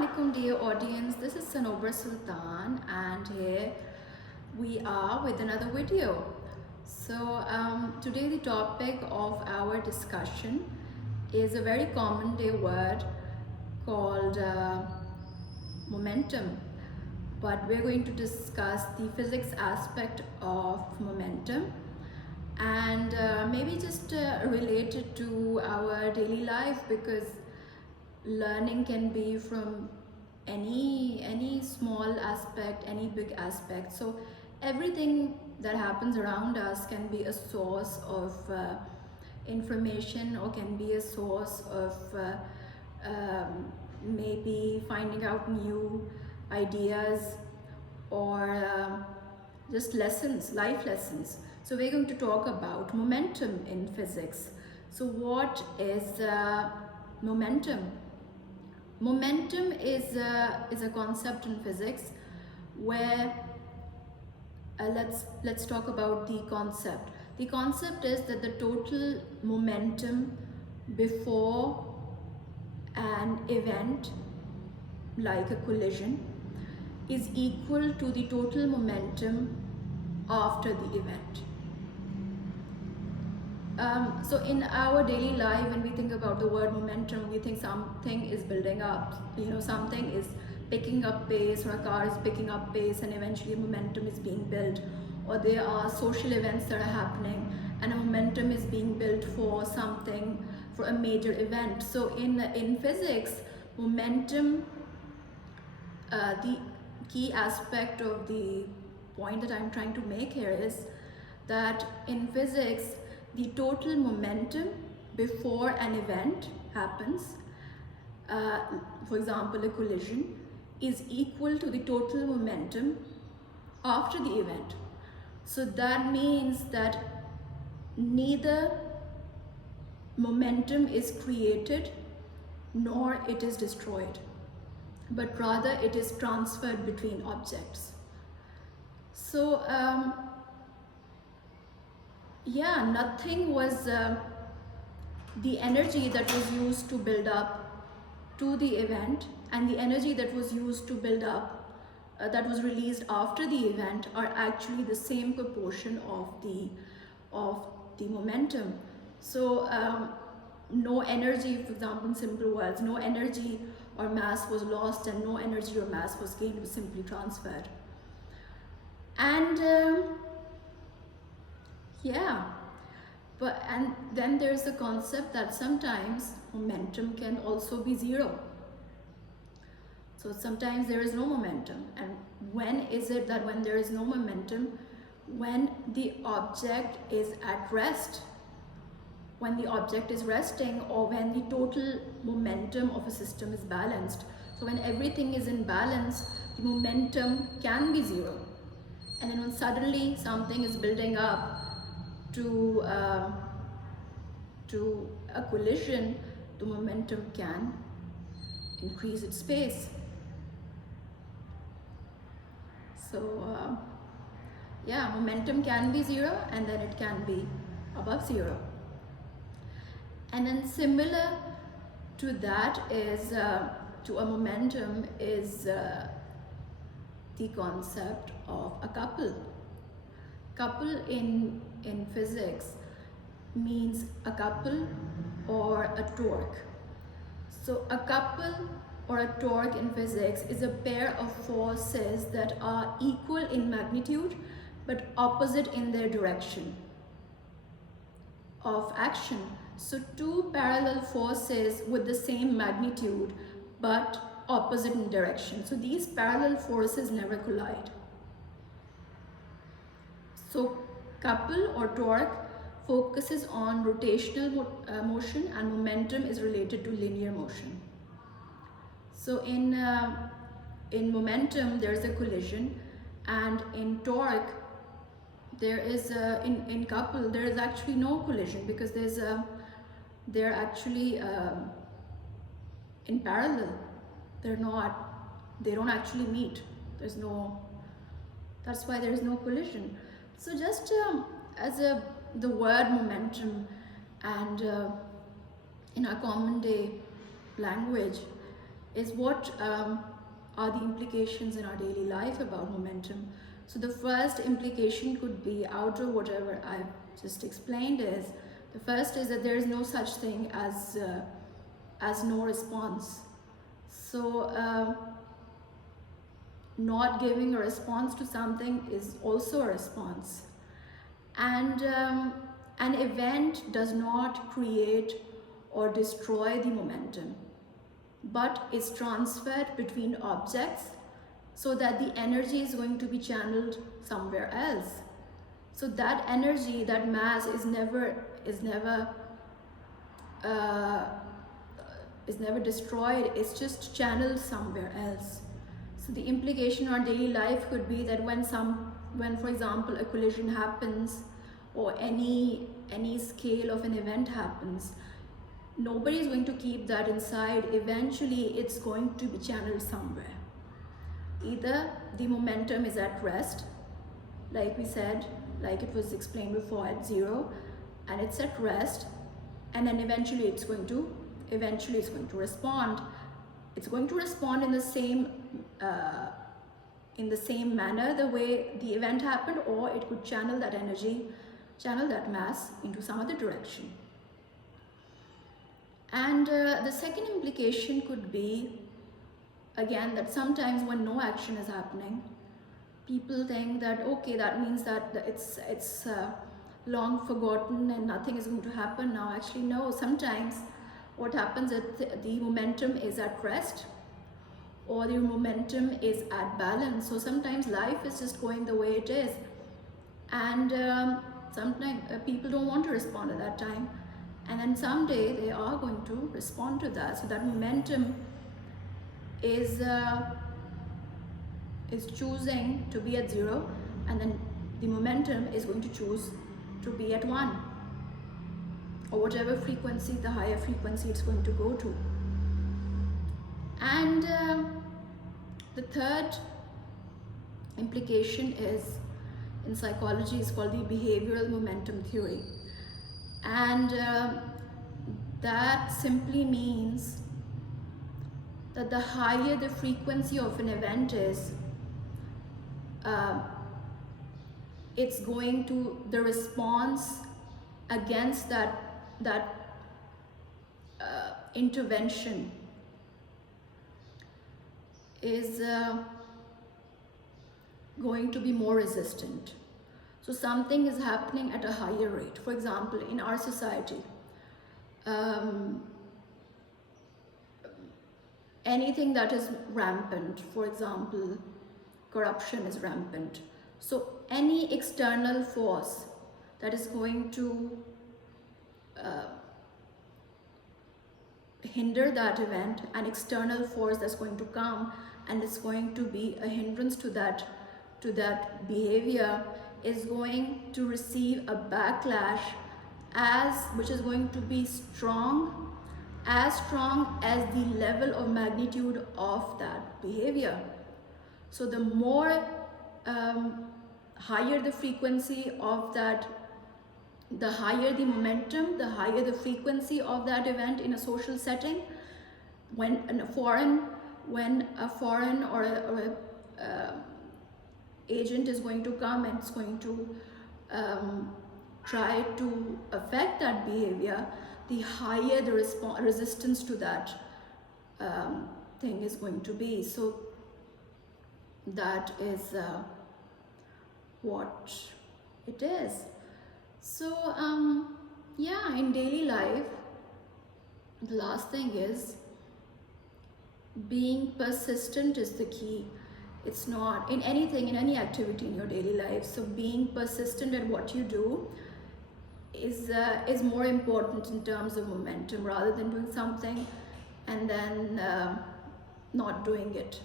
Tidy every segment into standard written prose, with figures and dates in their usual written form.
Assalamualaikum dear audience, this is Sanobar Sultan and here we are with another video. Today the topic of our discussion is a very common day word called momentum, but we're going to discuss the physics aspect of momentum and maybe just relate it to our daily life, because learning can be from any small aspect, any big aspect. So everything that happens around us can be a source of information, or can be a source of maybe finding out new ideas, or just lessons, life lessons. So we're going to talk about momentum in physics. So what is momentum? Momentum is a concept in physics where let's talk about the concept. The concept is that the total momentum before an event like a collision is equal to the total momentum after the event. So in our daily life, when we think about the word momentum, we think something is building up, something is picking up pace, or a car is picking up pace and eventually momentum is being built, or there are social events that are happening and a momentum is being built for something, for a major event. So in physics, momentum, the key aspect of the point that I'm trying to make here is that in physics, the total momentum before an event happens, for example a collision, is equal to the total momentum after the event. So that means that neither momentum is created nor it is destroyed, but rather it is transferred between objects. So nothing was the energy that was used to build up to the event and the energy that was used to build up, that was released after the event, are actually the same proportion of the momentum. So no energy, for example, in simple words, no energy or mass was lost and no energy or mass was gained, it was simply transferred. And and then there's the concept that sometimes momentum can also be zero. So sometimes there is no momentum. And when is it that when there is no momentum? When the object is at rest, when the object is resting, or when the total momentum of a system is balanced. So when everything is in balance, the momentum can be zero. And then when suddenly something is building up to a collision, the momentum can increase its pace. So momentum can be zero, and then it can be above zero. And then similar to that is to a momentum is the concept of a couple. Couple in physics means a couple or a torque. So a couple or a torque in physics is a pair of forces that are equal in magnitude but opposite in their direction of action. So two parallel forces with the same magnitude but opposite in direction. So these parallel forces never collide. So couple or torque focuses on rotational motion, and momentum is related to linear motion. So in momentum there is a collision, and in torque there is in couple there is actually no collision, because they're actually in parallel. They don't actually meet. That's why there is no collision. So just as the word momentum, and in our common day language, is what are the implications in our daily life about momentum. So the first implication could be, out of whatever I've just explained, is the first is that there is no such thing as no response. So not giving a response to something is also a response. And an event does not create or destroy the momentum, but is transferred between objects so that the energy is going to be channeled somewhere else. So that energy, that mass is never destroyed, it's just channeled somewhere else. So the implication on daily life could be that when for example a collision happens, or any scale of an event happens, nobody is going to keep that inside. Eventually it's going to be channeled somewhere. Either the momentum is at rest, like we said, like it was explained before, at zero, and it's at rest, and then eventually it's going to respond. It's going to respond in the same manner the way the event happened, or it could channel that energy, channel that mass into some other direction. And the second implication could be, again, that sometimes when no action is happening, people think that, okay, that means that it's long forgotten and nothing is going to happen now. Actually, no. Sometimes what happens is the momentum is at rest, or the momentum is at balance. So sometimes life is just going the way it is, and sometimes people don't want to respond at that time, and then someday they are going to respond to that. So that momentum is choosing to be at zero, and then the momentum is going to choose to be at 1, or whatever frequency, the higher frequency it's going to go to. And the third implication is, in psychology, is called the behavioral momentum theory, and that simply means that the higher the frequency of an event is, it's going to, the response against that intervention is going to be more resistant. So something is happening at a higher rate. For example, in our society, anything that is rampant, for example, corruption is rampant. So any external force that is going to hinder that event, an external force that's going to come and it's going to be a hindrance to that behavior, is going to receive a backlash which is going to be as strong as the level of magnitude of that behavior. So the more higher the frequency of that, the higher the momentum, the higher the frequency of that event in a social setting. When a foreign or a agent is going to come and it's going to try to affect that behavior, the higher the resistance to that thing is going to be. So that is what it is. So yeah, in daily life, the last thing is being persistent is the key. It's not in anything, in any activity in your daily life. So being persistent at what you do is more important in terms of momentum, rather than doing something and then not doing it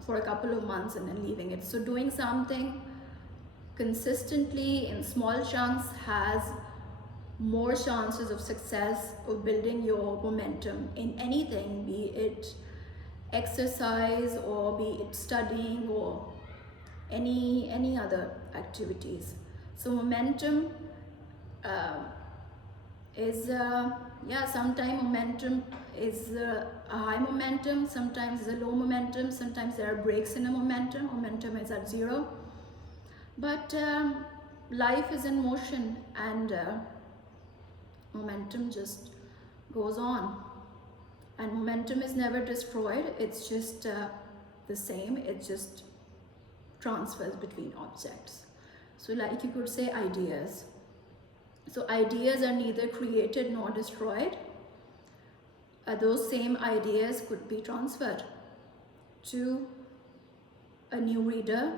for a couple of months and then leaving it. So doing something consistently in small chunks has more chances of success of building your momentum in anything, be it exercise or be it studying or any other activities. So momentum is sometimes momentum is a high momentum, sometimes is a low momentum, sometimes there are breaks in a momentum is at zero. But life is in motion, and momentum just goes on. And momentum is never destroyed, it's just the same, it just transfers between objects. So like you could say ideas. So ideas are neither created nor destroyed. Those same ideas could be transferred to a new reader,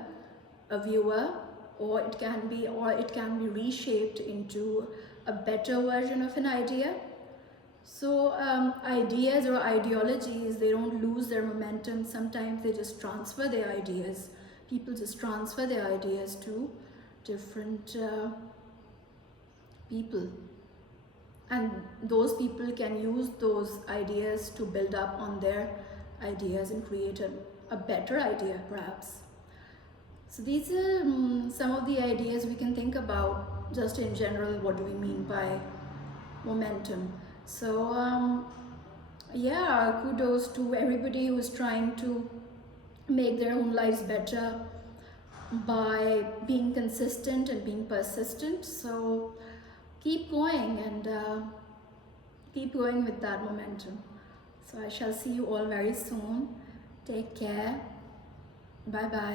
a viewer, or it can be reshaped into a better version of an idea. So ideas or ideologies, they don't lose their momentum. Sometimes they just transfer their ideas. People just transfer their ideas to different people, and those people can use those ideas to build up on their ideas and create a better idea perhaps. So these are some of the ideas we can think about just in general. What do we mean by momentum? So yeah, kudos to everybody who's trying to make their own lives better by being consistent and being persistent. So keep going, and keep going with that momentum. So I shall see you all very soon. Take care. Bye bye.